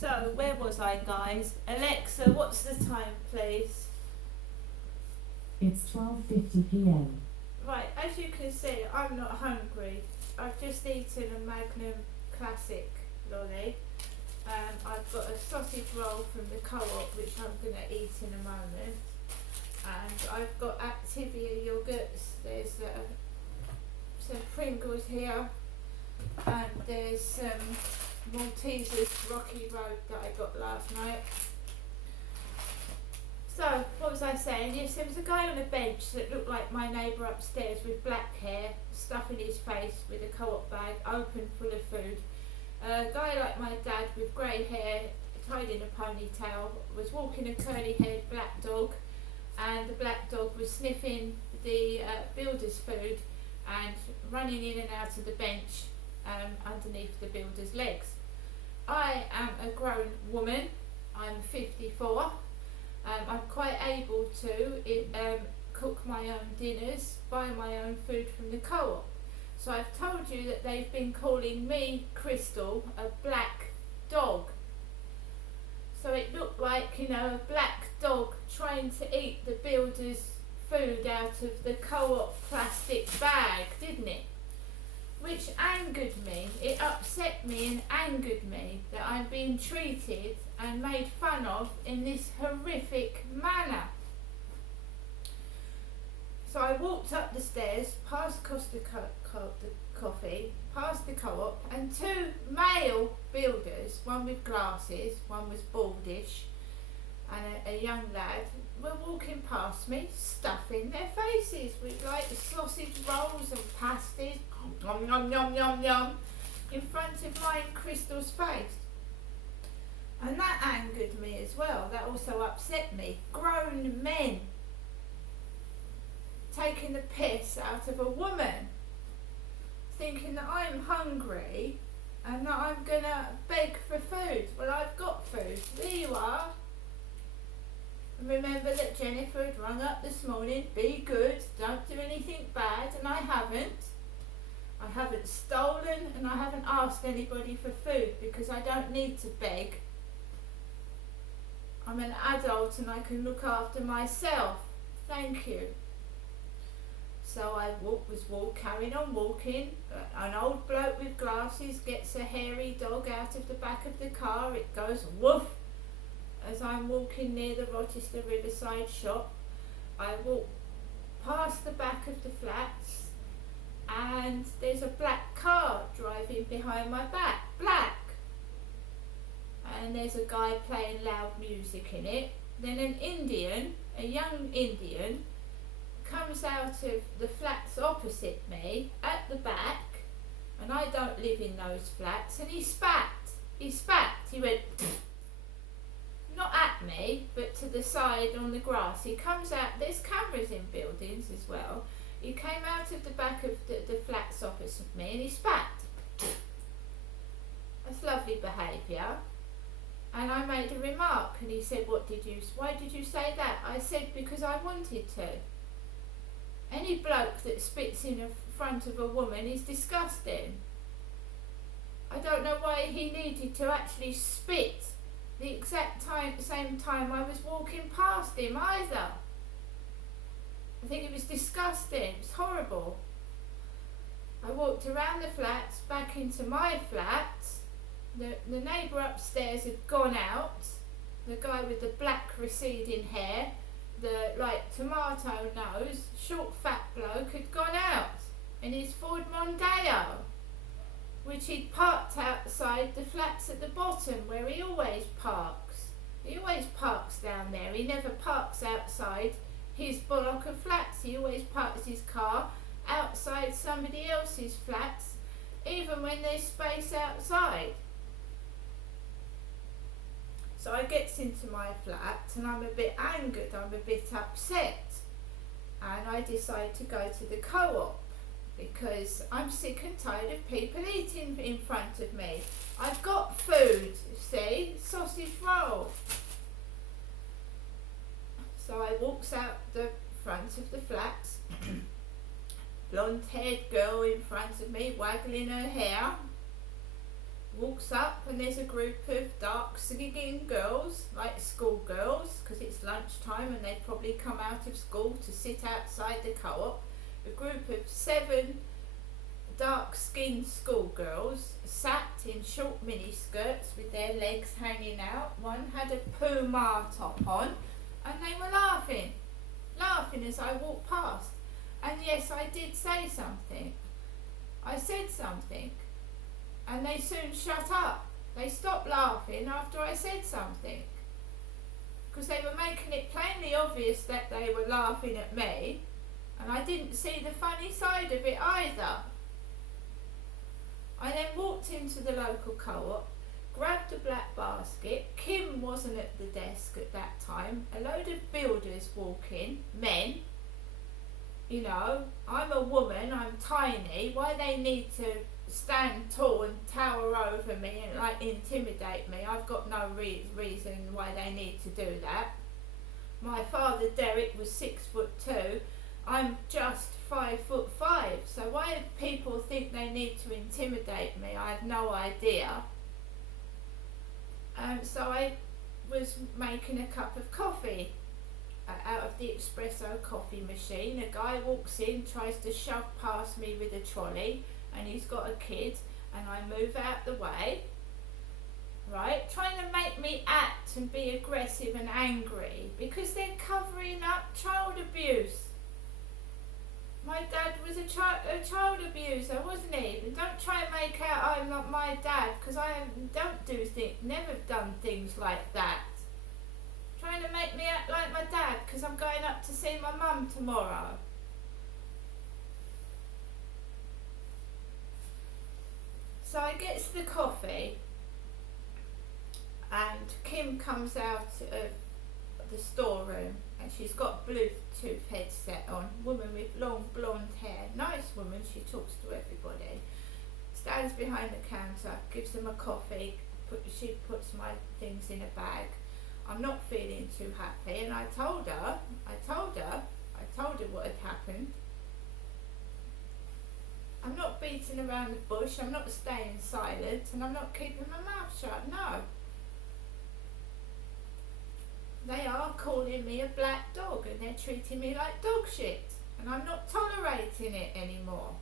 So, where was I, guys? Alexa, what's the time, please? It's 12:50 p.m. Right, as you can see, I'm not hungry. I've just eaten a Magnum Classic lolly. I've got a sausage roll from the co-op, which I'm going to eat in a moment. And I've got Activia yogurts. There's some Pringles here. And there's some Maltesers Rocky Road that I got last night. So, what was I saying? Yes, there was a guy on a bench that looked like my neighbour upstairs with black hair, stuff in his face with a co-op bag, open, full of food. A guy like my dad with grey hair, tied in a ponytail, was walking a curly-haired black dog, and the black dog was sniffing the builder's food and running in and out of the bench underneath the builder's legs. I am a grown woman. I'm 54. I'm quite able to cook my own dinners, buy my own food from the co-op. So I've told you that they've been calling me, Crystal, a black dog. So it looked like, a black dog trying to eat the builder's food out of the co-op plastic bag, didn't it? Which angered me. It upset me and angered me that I'm being treated and made fun of in this horrific manner. So I walked up the stairs, past Costa Coffee, past the co-op, and two male builders, one with glasses, one was baldish, and a young lad, were walking past me, stuffing their faces with like sausage rolls and pasties, yum yum yum yum yum, in front of mine Crystal's face. And that angered me as well. That also upset me. Grown men taking the piss out of a woman, thinking that I'm hungry and that I'm gonna beg for food. Well, I've got food. There you are. And remember that Jennifer had rung up this morning, be good, don't do anything bad, and I haven't. I haven't stolen and I haven't asked anybody for food because I don't need to beg. I'm an adult and I can look after myself. Thank you. So I carrying on walking. An old bloke with glasses gets a hairy dog out of the back of the car. It goes woof as I'm walking near the Rochester Riverside shop. I walk past the back of the flats and there's a black car driving behind my back. Black. And there's a guy playing loud music in it. Then an Indian, a young Indian, comes out of the flats opposite me at the back, and I don't live in those flats, and he spat. He went not at me, but to the side on the grass. He comes out, there's cameras in buildings as well. He came out of the back of the flats opposite me and he spat. That's lovely behaviour. And I made a remark and he said, why did you say that? I said, because I wanted to. Any bloke that spits in front of a woman is disgusting. I don't know why he needed to actually spit the same time I was walking past him either. I think it was disgusting. It was horrible. I walked around the flats, back into my flat. The neighbour upstairs had gone out. The guy with the black receding hair, the tomato nose, short fat bloke had gone out in his Ford Mondeo, which he'd parked outside the flats at the bottom where he always parks. He always parks down there. He never parks outside his block of flats. He always parks his car outside somebody else's flats, even when there's space outside. So I gets into my flat and I'm a bit angered, I'm a bit upset, and I decide to go to the co-op because I'm sick and tired of people eating in front of me. I've got food, see, sausage roll. So I walks out the front of the flats, blonde haired girl in front of me waggling her hair. walks up and there's a group of dark-skinned girls, like schoolgirls, because it's lunchtime and they've probably come out of school to sit outside the co-op. A group of 7 dark-skinned schoolgirls sat in short mini-skirts with their legs hanging out. One had a Puma top on and they were laughing as I walked past. And yes, I did say something. I said something. And they soon shut up. They stopped laughing after I said something. Because they were making it plainly obvious that they were laughing at me. And I didn't see the funny side of it either. I then walked into the local co-op, grabbed a black basket. Kim wasn't at the desk at that time. A load of builders walk in, men. You know, I'm a woman, I'm tiny. Why they need to stand tall and tower over me and like intimidate me? I've got no reason why they need to do that. My father Derek was 6'2". I'm just 5'5". So why do people think they need to intimidate me? I have no idea. So I was making a cup of coffee out of the espresso coffee machine. A guy walks in, tries to shove past me with a trolley, and he's got a kid, and I move out the way, right, trying to make me act and be aggressive and angry because they're covering up child abuse. My dad was a child abuser, wasn't he? And don't try and make out I'm not my dad, because I don't do things, never done things like that. Trying to make me act like my dad because I'm going up to see my mum tomorrow. So I gets the coffee and Kim comes out of the storeroom and she's got a Bluetooth headset on. Woman with long blonde hair, nice woman, she talks to everybody. Stands behind the counter, gives them a coffee, she puts my things in a bag. I'm not feeling too happy, and I told her what had happened. I'm not beating around the bush, I'm not staying silent, and I'm not keeping my mouth shut, no. They are calling me a black dog and they're treating me like dog shit, and I'm not tolerating it anymore.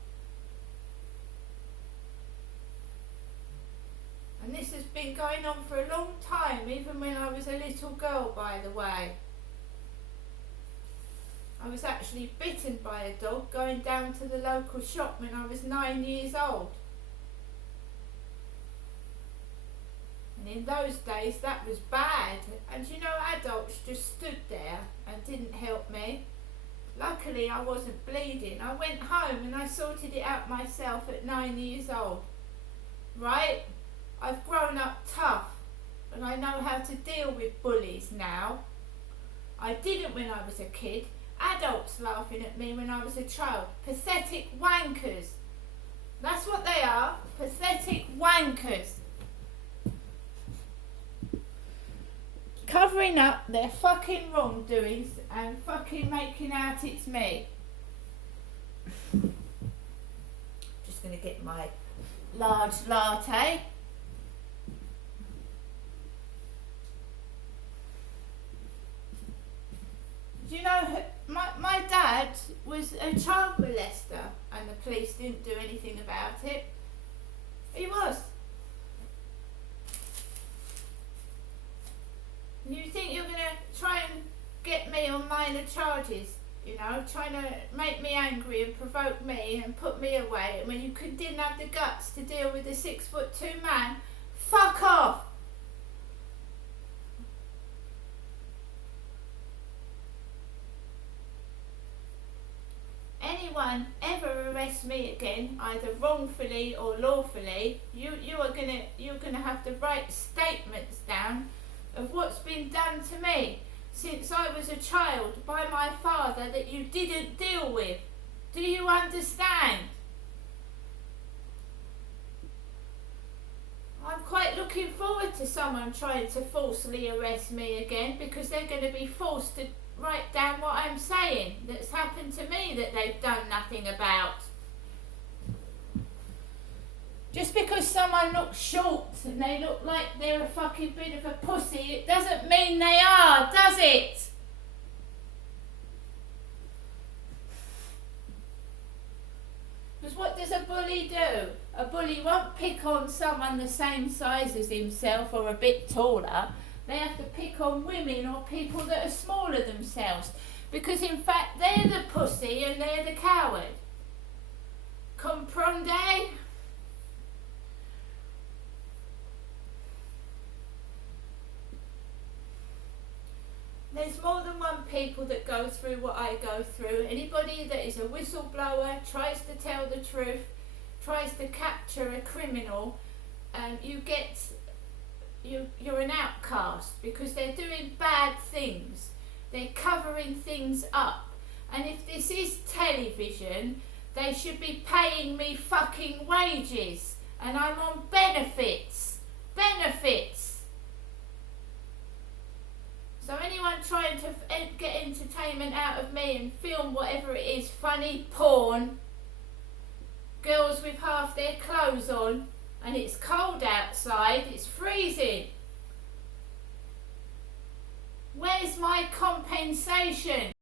And this has been going on for a long time, even when I was a little girl, by the way. I was actually bitten by a dog going down to the local shop when I was 9 years old. And in those days that was bad, and you know, adults just stood there and didn't help me. Luckily I wasn't bleeding. I went home and I sorted it out myself at 9 years old. Right? I've grown up tough and I know how to deal with bullies now. I didn't when I was a kid. Adults laughing at me when I was a child. Pathetic wankers. That's what they are. Pathetic wankers. Covering up their fucking wrongdoings and fucking making out it's me. Just gonna get my large latte. Do you know, my dad was a child molester and the police didn't do anything about it. He was. And you think you're going to try and get me on minor charges, you know, trying to make me angry and provoke me and put me away when you didn't have the guts to deal with a 6'2" man? Fuck off! Anyone ever arrests me again, either wrongfully or lawfully, you're gonna have to write statements down of what's been done to me since I was a child by my father that you didn't deal with. Do you understand? I'm quite looking forward to someone trying to falsely arrest me again, because they're going to be forced to write down what I'm saying that's happened to me that they've done nothing about. Just because someone looks short and they look like they're a fucking bit of a pussy, it doesn't mean they are, does it? Because what does a bully do? A bully won't pick on someone the same size as himself or a bit taller. They have to pick on women or people that are smaller themselves. Because in fact they're the pussy and they're the coward. Comprende? There's more than one people that go through what I go through. Anybody that is a whistleblower, tries to tell the truth, tries to capture a criminal, you're an outcast because they're doing bad things. They're covering things up. And if this is television, they should be paying me fucking wages. And I'm on benefits. Benefits. So anyone trying to get entertainment out of me and film whatever it is, funny porn, girls with half their clothes on, and it's cold outside, it's freezing. Where's my compensation?